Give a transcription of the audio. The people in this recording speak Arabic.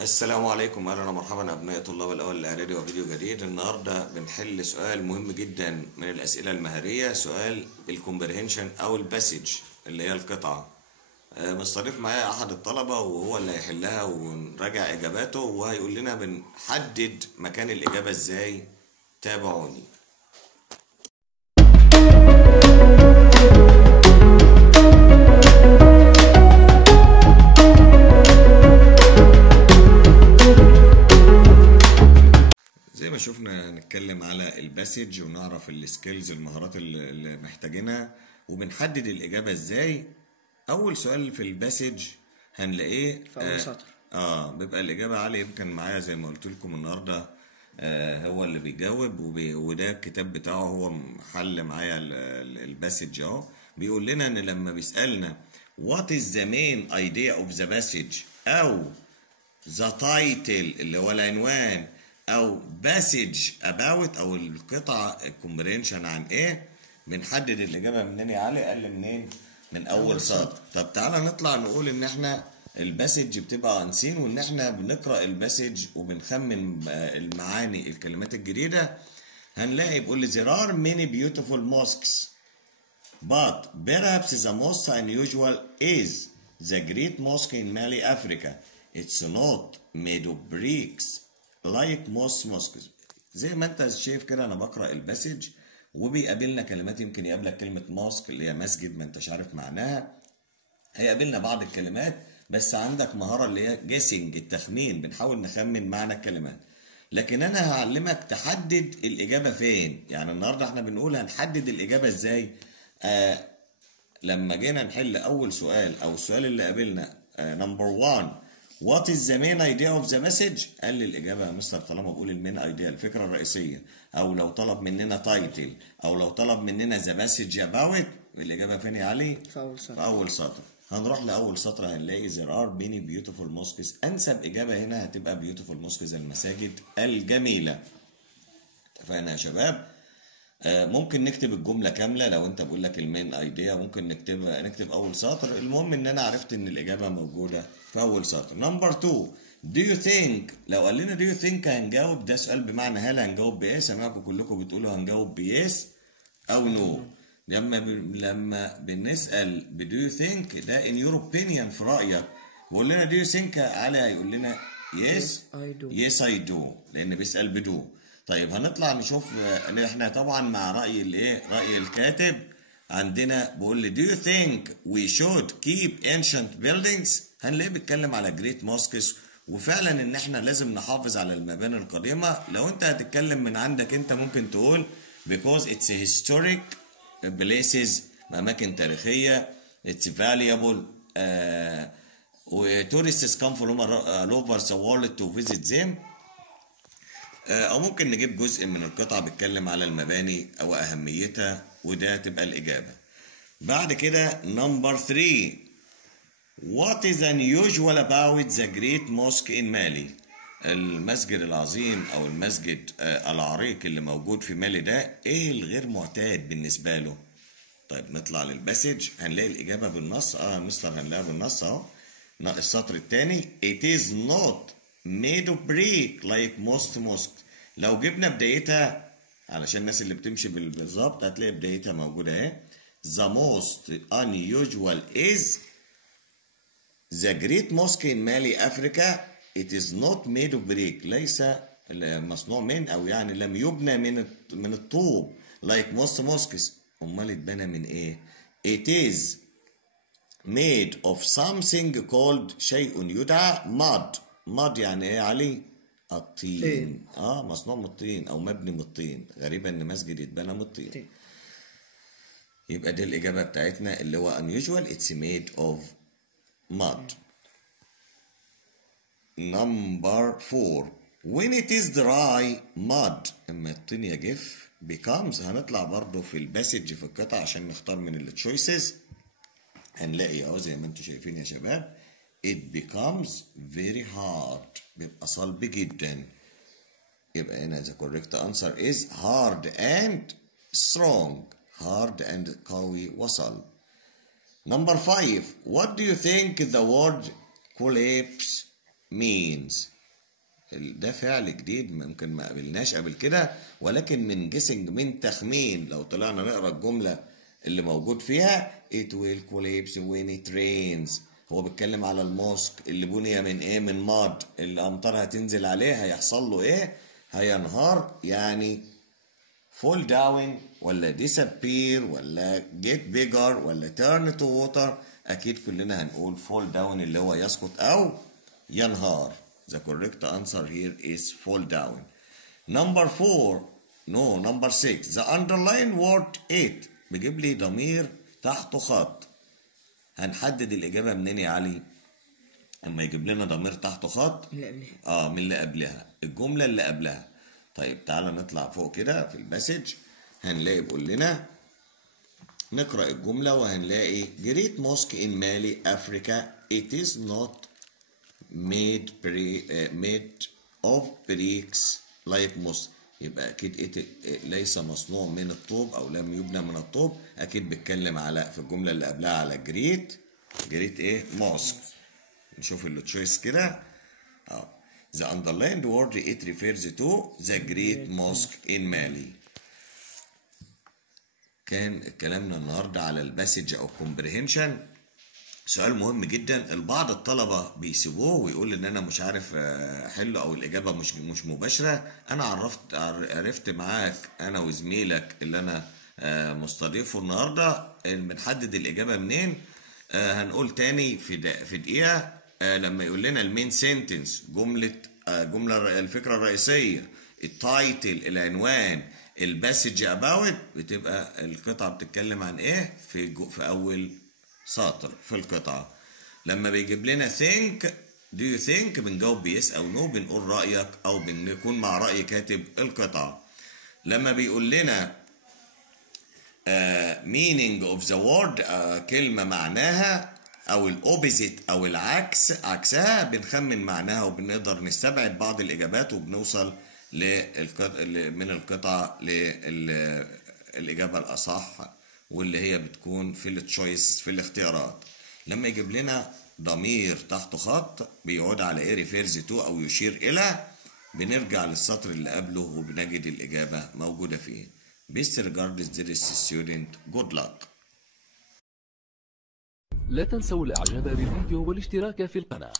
السلام عليكم، اهلا ومرحبا ابناء طلاب الاول الاعدادي وفيديو جديد. النهارده بنحل سؤال مهم جدا من الاسئله المهاريه، سؤال الكومبريهنشن او الباسج اللي هي القطعه. مستضيف معايا احد الطلبه وهو اللي هيحلها ونراجع اجاباته وهيقول لنا بنحدد مكان الاجابه ازاي. تابعوني. زي ما شفنا هنتكلم على الباسج ونعرف السكيلز المهارات اللي محتاجينها وبنحدد الإجابة ازاي. أول سؤال في الباسج هنلاقيه في أول سطر. بيبقى الإجابة علي. يمكن معايا زي ما قلت لكم النهاردة هو اللي بيجاوب وده الكتاب بتاعه، هو حل معايا الباسج اهو. بيقول لنا ان لما بيسألنا what is the main idea of the passage أو the title اللي هو العنوان او باسج اباوت او القطعه الكومبرينشن عن ايه، بنحدد الاجابه منين يا علي؟ قال لي منين؟ من اول سطر. طب تعالى نطلع نقول ان احنا الباسج بتبقى انسين وان احنا بنقرا الباسج وبنخمن المعاني الكلمات الجديده. هنلاقي بيقول لي there are many beautiful mosques but perhaps the most unusual is the great mosque in Mali, Africa. It's not made of bricks like most mosques. زي ما انت شايف كده انا بقرا الباسج وبيقابلنا كلمات، يمكن يقابلك كلمه ماسك اللي هي مسجد ما انتش عارف معناها، هيقابلنا بعض الكلمات بس عندك مهاره اللي هي جيسنج، التخمين، بنحاول نخمن معنى الكلمات. لكن انا هعلمك تحدد الاجابه فين. يعني النهارده احنا بنقول هنحدد الاجابه ازاي. لما جينا نحل اول سؤال او السؤال اللي قابلنا نمبر 1 What is the main idea of the message؟ قال لي الإجابة يا مستر طالما بقول المين ايديا الفكرة الرئيسية، أو لو طلب مننا تايتل، أو لو طلب مننا the message about، الإجابة فين يا علي؟ في أول سطر. هنروح لأول سطر هنلاقي there are many beautiful mosques. أنسب إجابة هنا هتبقى beautiful mosques، المساجد الجميلة. اتفقنا يا شباب؟ ممكن نكتب الجملة كاملة لو انت بقول لك المين ايديا، ممكن نكتب اول سطر. المهم ان انا عرفت ان الاجابة موجودة في اول سطر. نمبر 2 do you think، لو قال لنا do you think هنجاوب، ده سؤال بمعنى هل هنجاوب بايه. سامعكم كلكم بتقولوا هنجاوب بيس او نو. لما بنسأل ب do you think ده in your opinion، في رأيك. بقول لنا do you think علي هيقول لنا yes I do لان بيسأل بدو. طيب هنطلع نشوف احنا طبعا مع رأي الايه؟ رأي الكاتب. عندنا بيقول لي do you think we should keep ancient buildings؟ هنلاقيه بيتكلم على great mosques، وفعلا ان احنا لازم نحافظ على المباني القديمة. لو انت هتتكلم من عندك انت ممكن تقول because it's historic places، اماكن تاريخية، it's valuable tourists come from all over the world to visit them. او ممكن نجيب جزء من القطعة بيتكلم على المباني او اهميتها، وده تبقى الاجابة. بعد كده نمبر 3 What is unusual about the great mosque in Mali؟ المسجد العظيم او المسجد العريق اللي موجود في مالي ده، ايه الغير معتاد بالنسبة له؟ طيب نطلع للباسج هنلاقي الاجابة بالنص. مستر هنلاقيها بالنص اهو. السطر الثاني It is not made of brick like most mosques. لو جبنا بدايتها علشان الناس اللي بتمشي بالظبط هتلاقي بدايتها موجودة اهي. The most unusual is the great mosque in Mali, Africa. It is not made of brick. ليس مصنوع من او يعني لم يبنى من الطوب like most mosques. امال اتبنى من ايه؟ It is made of something called شيء يدعى mud. mud يعني ايه يا علي؟ الطين. مصنوع من الطين او مبني من الطين. غريبة ان مسجد يتبنى من الطين. يبقى دي الاجابة بتاعتنا اللي هو unusual it's made of mud. Number 4 when it is dry mud، اما الطين يجف becomes. هنطلع برضو في الباسج في القطع عشان نختار من التشويسز. هنلاقي اهو زي ما انتم شايفين يا شباب it becomes very hard، بيبقى صلب جدا. يبقى هنا the correct answer is hard and strong. hard and قوي وصلب. Number 5 what do you think the word collapse means. ده فعل جديد ممكن ما قابلناش قبل كده، ولكن من جيسنج، من تخمين. لو طلعنا نقرا الجمله اللي موجود فيها it will collapse when it rains، هو بيتكلم على الموسك اللي بني من ايه؟ من ماد. الامطار هتنزل عليه هيحصل له ايه؟ هينهار. يعني fall down ولا disappear ولا get bigger ولا turn to water؟ اكيد كلنا هنقول fall down اللي هو يسقط او ينهار. The correct answer here is fall down. Number 4. No, number 6. The underlined word it بيجيب لي ضمير تحته خط. هنحدد الإجابة منين يا علي؟ اما يجيب لنا ضمير تحته خط من اللي قبلها، الجملة اللي قبلها. طيب تعالى نطلع فوق كده في الباسج، هنلاقي بيقول لنا نقرأ الجملة وهنلاقي Great mosque in Mali, Africa. It is not made of bricks like mosque. يبقى أكيد ليس مصنوع من الطوب أو لم يبنى من الطوب. أكيد بيتكلم على في الجملة اللي قبلها على جريت إيه؟ مosque. نشوف التشويس كده. The underlined word it refers to the great mosque in Mali. كان كلامنا النهارده على الباسج او comprehension. سؤال مهم جدا، البعض الطلبه بيسيبوه ويقول ان انا مش عارف احله او الاجابه مش مباشره. انا عرفت معاك انا وزميلك اللي انا مستضيفه النهارده بنحدد الاجابه منين. هنقول تاني في دقيقه. لما يقول لنا المين سنتنس، جمله الفكره الرئيسيه، التايتل العنوان، الباسج اباوت، بتبقى القطعه بتتكلم عن ايه في اول سطر في القطعه. لما بيجيب لنا think do you think بنجاوب بيس او نو، بنقول رايك او بنكون مع راي كاتب القطعه. لما بيقول لنا meaning of the word كلمه معناها او الاوبزيت او عكسها، بنخمن معناها وبنقدر نستبعد بعض الاجابات وبنوصل من القطعه للاجابه الاصح، واللي هي بتكون في التشويس في الاختيارات. لما يجيب لنا ضمير تحته خط بيعود على ايه؟ ريفيرز تو او يشير الى، بنرجع للسطر اللي قبله وبنجد الاجابه موجوده فيه. Best regards dear student, good luck. لا تنسوا الاعجاب بالفيديو والاشتراك في القناة.